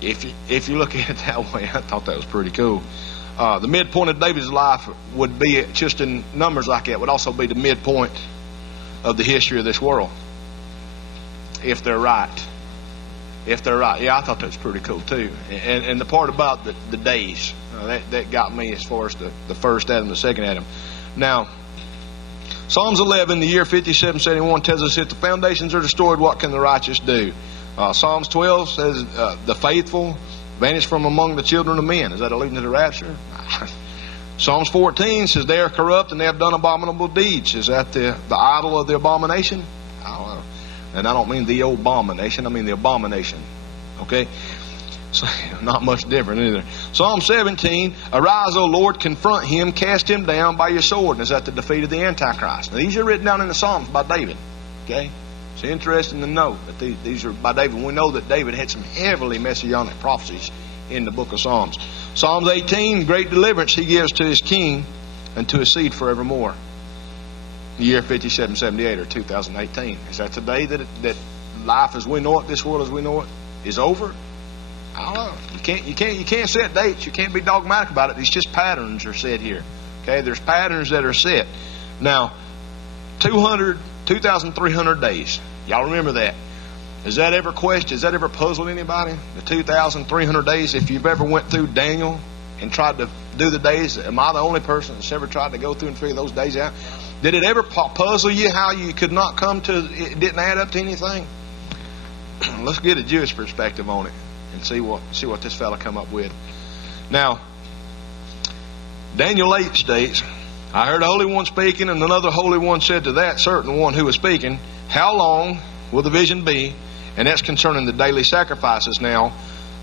if you look at it that way, I thought that was pretty cool. The midpoint of David's life would be, just in numbers like that, would also be the midpoint of the history of this world. If they're right. If they're right. Yeah, I thought that was pretty cool too. And the part about the days, that got me as far as the first Adam, the second Adam. Now, Psalms 11, the year 5771, tells us if the foundations are destroyed, what can the righteous do? Psalms 12 says the faithful vanish from among the children of men. Is that alluding to the rapture? Psalms 14 says they are corrupt and they have done abominable deeds. Is that the idol of the abomination? I don't know. And I don't mean the abomination, I mean the abomination. Okay? So, not much different either. Psalm 17, arise, O Lord, confront him, cast him down by your sword. And is that the defeat of the Antichrist? Now, these are written down in the Psalms by David. Okay? It's interesting to note that these are by David. We know that David had some heavily messianic prophecies in the book of Psalms. Psalms 18, great deliverance he gives to his king and to his seed forevermore. The year 5778 or 2018. Is that today that life as we know it, this world as we know it, is over? I don't know. You can't set dates. You can't be dogmatic about it. It's just patterns are set here. Okay, there's patterns that are set. Now, 2,300 days. Y'all remember that? Is that ever questioned? Has that ever puzzled anybody? The 2,300 days. If you've ever went through Daniel and tried to do the days, am I the only person that's ever tried to go through and figure those days out? Did it ever puzzle you how you could not come to, it didn't add up to anything? Let's get a Jewish perspective on it and see what this fella come up with. Now, Daniel 8 states, I heard a holy one speaking, and another holy one said to that certain one who was speaking, how long will the vision be? And that's concerning the daily sacrifices now,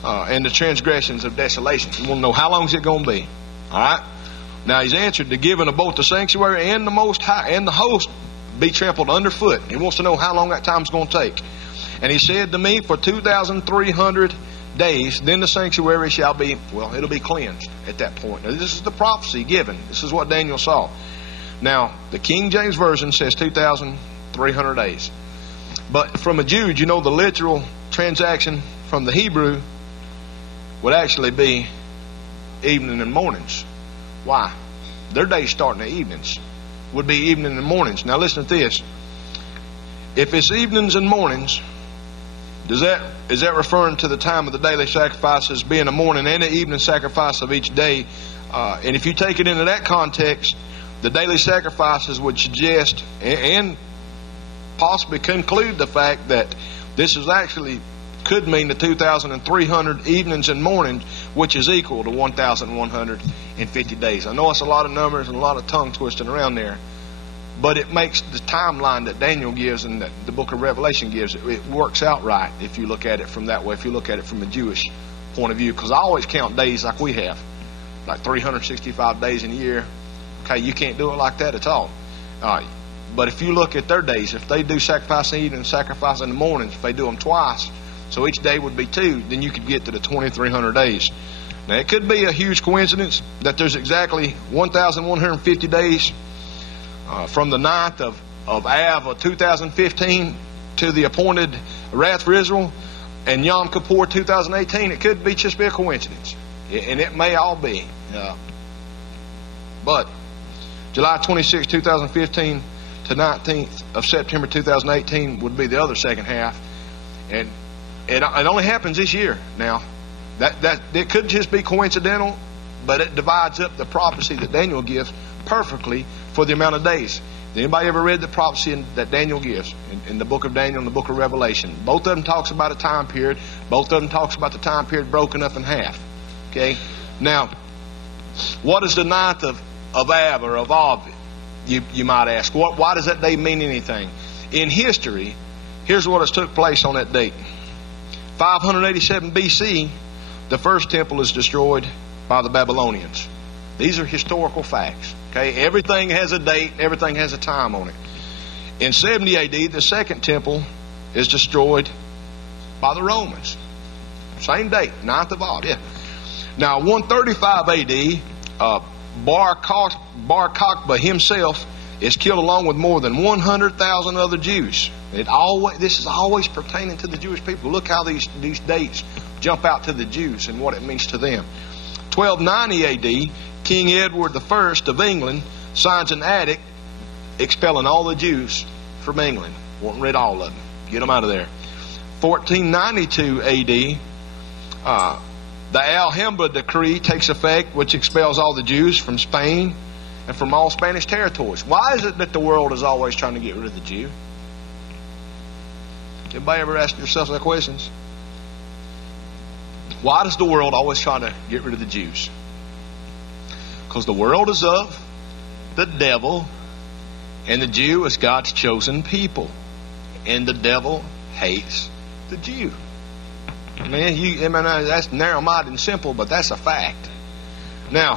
and the transgressions of desolation. You want to know how long is it going to be? All right. Now he's answered, the giving of both the sanctuary and the Most High and the host be trampled underfoot. He wants to know how long that time's going to take. And he said to me, for 2,300 days, then the sanctuary shall be, well, it'll be cleansed at that point. Now, this is the prophecy given. This is what Daniel saw. Now, the King James Version says 2,300 days. But from a Jew, you know, the literal transaction from the Hebrew would actually be evening and mornings. Why? Their days start in the evenings. Would be evening and mornings. Now listen to this. If it's evenings and mornings, is that referring to the time of the daily sacrifices being a morning and an evening sacrifice of each day? And if you take it into that context, the daily sacrifices would suggest and possibly conclude the fact that this is actually could mean the 2,300 evenings and mornings, which is equal to 1,150 days. I know it's a lot of numbers and a lot of tongue twisting around there, but it makes the timeline that Daniel gives and that the book of Revelation gives, it works out right if you look at it from that way, if you look at it from a Jewish point of view. Because I always count days like we have, like 365 days in a year. Okay, you can't do it like that at all. But if you look at their days, if they do sacrifice in the evening and sacrifice in the mornings, if they do them twice, so each day would be 2, then you could get to the 2,300 days. Now, it could be a huge coincidence that there's exactly 1,150 days from the 9th of Av of 2015 to the appointed wrath for Israel and Yom Kippur 2018. It could be just be a coincidence, and it may all be. But July 26, 2015 to 19th of September 2018 would be the other second half, and it only happens this year. Now, that it could just be coincidental, but it divides up the prophecy that Daniel gives perfectly for the amount of days. Did anybody ever read the prophecy that Daniel gives in the book of Daniel and the book of Revelation? Both of them talks about a time period. Both of them talks about the time period broken up in half. Okay. Now, what is the 9th of Av or of Av? You might ask. Why does that day mean anything? In history, here's what has took place on that date. 587 BC, the first temple is destroyed by the Babylonians. These are historical facts. Okay, everything has a date, everything has a time on it. In 70 AD, the second temple is destroyed by the Romans. Same date, 9th of Av. Yeah. Now, 135 AD, Bar Kokhba himself is killed along with more than 100,000 other Jews. This is always pertaining to the Jewish people. Look how these dates jump out to the Jews and what it means to them. 1290 A.D., King Edward I of England signs an edict expelling all the Jews from England. Wanting rid of all of them. Get them out of there. 1492 A.D., the Alhambra Decree takes effect, which expels all the Jews from Spain and from all Spanish territories. Why is it that the world is always trying to get rid of the Jew? Anybody ever ask yourself that questions? Why does the world always try to get rid of the Jews? Because the world is of the devil, and the Jew is God's chosen people. And the devil hates the Jew. That's narrow-minded and simple, but that's a fact. Now,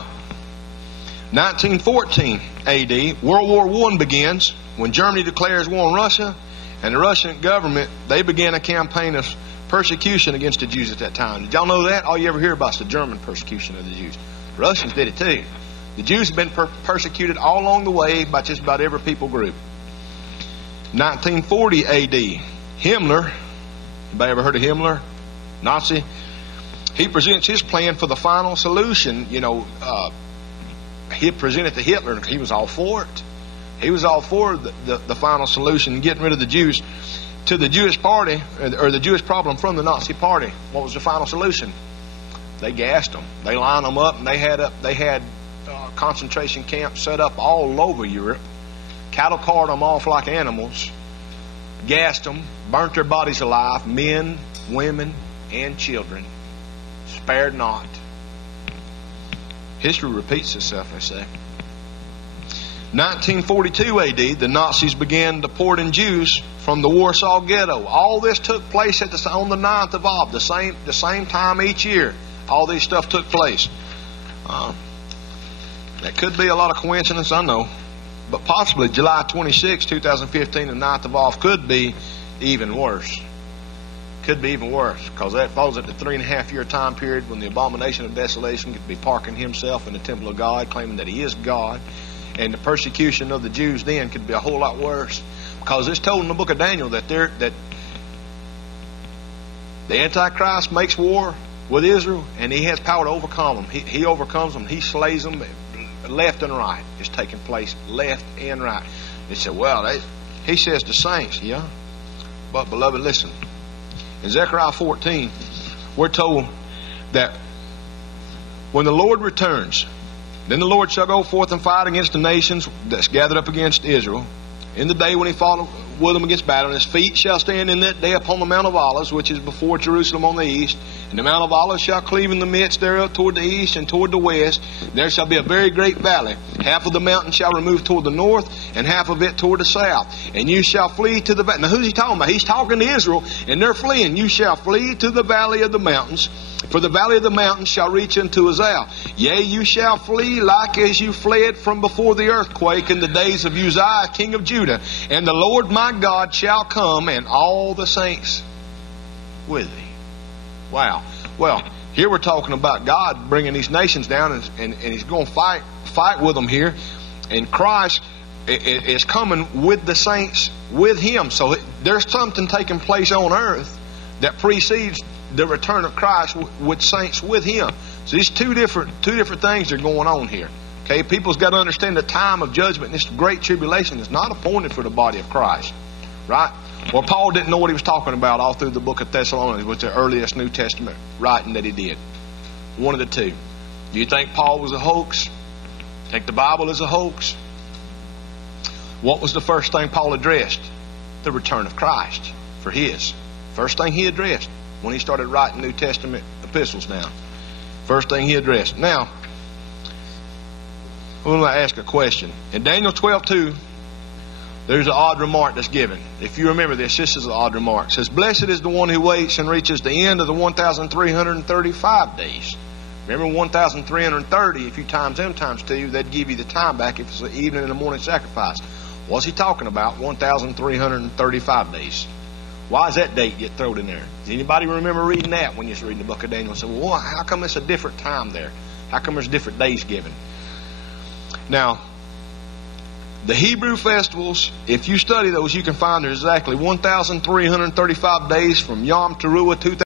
1914 A.D., World War I begins when Germany declares war on Russia, and the Russian government, they began a campaign of persecution against the Jews at that time. Did y'all know that? All you ever hear about is the German persecution of the Jews. The Russians did it too. The Jews have been persecuted all along the way by just about every people group. 1940 A.D., Himmler, anybody ever heard of Himmler? Nazi? He presents his plan for the final solution. He presented to Hitler, and he was all for it. He was all for the final solution, getting rid of the Jews. To the Jewish party, or the Jewish problem from the Nazi party, what was the final solution? They gassed them. They lined them up, and they had concentration camps set up all over Europe. Cattle carted them off like animals, gassed them, burnt their bodies alive, men, women, and children, spared not. History repeats itself, they say. 1942 A.D., the Nazis began deporting Jews from the Warsaw Ghetto. All this took place on the 9th of Av, the same time each year. All this stuff took place. That could be a lot of coincidence, I know. But possibly July 26, 2015, the 9th of Av could be even worse. Could be even worse, because that falls at the 3.5-year time period when the abomination of desolation could be parking himself in the temple of God, claiming that he is God. And the persecution of the Jews then could be a whole lot worse, because it's told in the book of Daniel that the Antichrist makes war with Israel, and he has power to overcome them. He overcomes them. He slays them left and right. It's taking place left and right. They said, he says to saints, yeah. But beloved, listen. In Zechariah 14, we're told that when the Lord returns, then the Lord shall go forth and fight against the nations that's gathered up against Israel. In the day when he fought with them against battle, and his feet shall stand in that day upon the Mount of Olives, which is before Jerusalem on the east. And the Mount of Olives shall cleave in the midst thereof toward the east and toward the west. There shall be a very great valley. Half of the mountain shall remove toward the north, and half of it toward the south. And you shall flee to the valley. Now who's he talking about? He's talking to Israel, and they're fleeing. You shall flee to the valley of the mountains, for the valley of the mountains shall reach unto Azal. Yea, you shall flee like as you fled from before the earthquake in the days of Uzziah, king of Judah. And the Lord my God shall come, and all the saints with thee. Wow. Well, here we're talking about God bringing these nations down, and he's going to fight with them here. And Christ is coming with the saints with him. So there's something taking place on earth that precedes the return of Christ with saints with him. So these two different things are going on here. Okay, people's got to understand the time of judgment. This great tribulation is not appointed for the body of Christ, right? Well, Paul didn't know what he was talking about all through the book of Thessalonians, which was the earliest New Testament writing that he did. One of the two. Do you think Paul was a hoax? Think the Bible is a hoax? What was the first thing Paul addressed? The return of Christ for his. First thing he addressed when he started writing New Testament epistles now. First thing he addressed. Now, I'm going to ask a question. In Daniel 12:2, there's an odd remark that's given. If you remember this is an odd remark. It says, blessed is the one who waits and reaches the end of the 1,335 days. Remember 1,330, if you times them times 2, that'd give you the time back if it's the evening and the morning sacrifice. What's he talking about? 1,335 days. Why does that date get thrown in there? Does anybody remember reading that when you're reading the book of Daniel and say, well, how come it's a different time there? How come there's different days given? Now, the Hebrew festivals, if you study those, you can find there's exactly 1,335 days from Yom Teruah 2000.